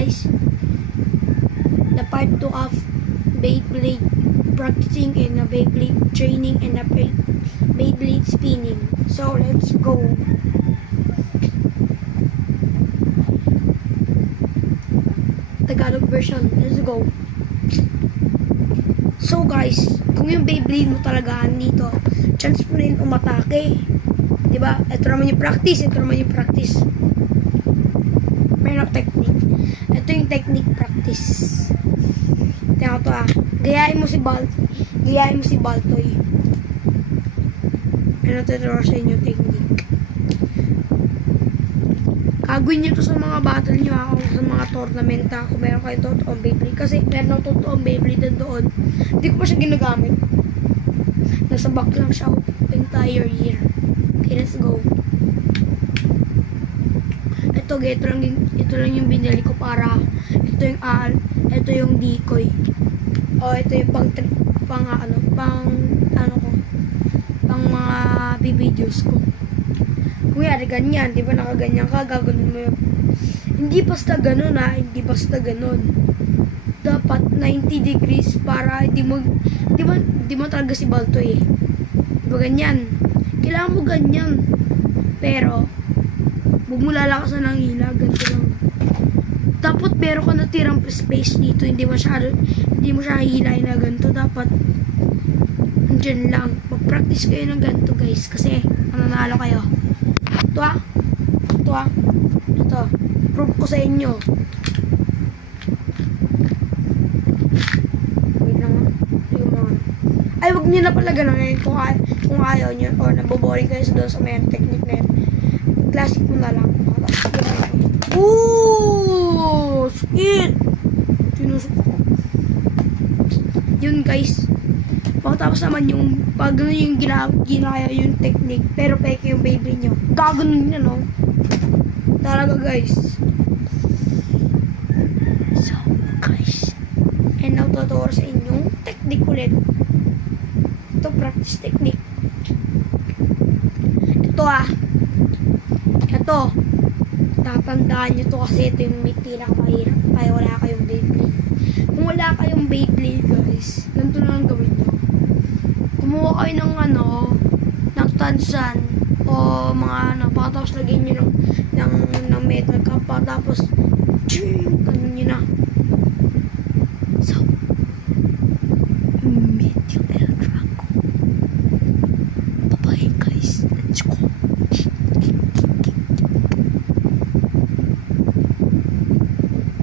guys, the part 2 of Beyblade practicing and the Beyblade training and the Beyblade spinning. So let's go. Tagalog version. Let's go. So guys, kung yung Beyblade mo talaga dito, chance mo rin umatake. Diba? Ito naman yung practice. Meron technique. Ito yung technique practice. Tingnan ko to Gayahin mo si Baltoy. Ano tuturo sa inyo technique. Gagawin nyo to sa mga battle nyo o sa mga tournament kung meron kayo totoong Beyblade. Kasi meron totoong Beyblade doon. Hindi ko pa siya ginagamit. Nasa back lang siya entire year. Okay, let's go. Ito lang yung binili ko para ito yung decoy. Ito yung pang mga videos ko. Kung yari ganyan, di ba nakaganyan ka, gagawin mo yun. Hindi basta ganun hindi basta ganun. Dapat 90 degrees para di mo talaga si Baltoy Di ba ganyan? Kailangan mo ganyan. Pero huwag mo lalakasan ng hila, ganito lang. Dapat meron ka natirang space dito, hindi mo siya hihilahin na ganito. Dapat dyan lang. Mag-practice kayo ng ganito guys, kasi mananalo kayo. Ito. Proof ko sa inyo. Wait lang. Ay, wag niyo na pala ganun kung ayaw niyo or naboboring kayo sa doon sa may technique na yun. Classic mo na lang. Ooh! Skid! Sinusok ko. Yun guys. Pagkatapos naman pag gano'n yung ginaya yung technique, pero peke yung baby nyo. Gaganon nyo, no? Talaga guys. So, guys. And now, tuturo sa inyong technique ulit. Ito, practice technique. Ito. Tatandaan nyo to kasi ito yung pinakamahirap. Kaya wala kayong Beyblade. Kung wala kayong Beyblade, guys, ganito na lang gawin nyo. Kumuha kayo ng tansan o mga pagkatapos lagyan nyo ng metal cup, tapos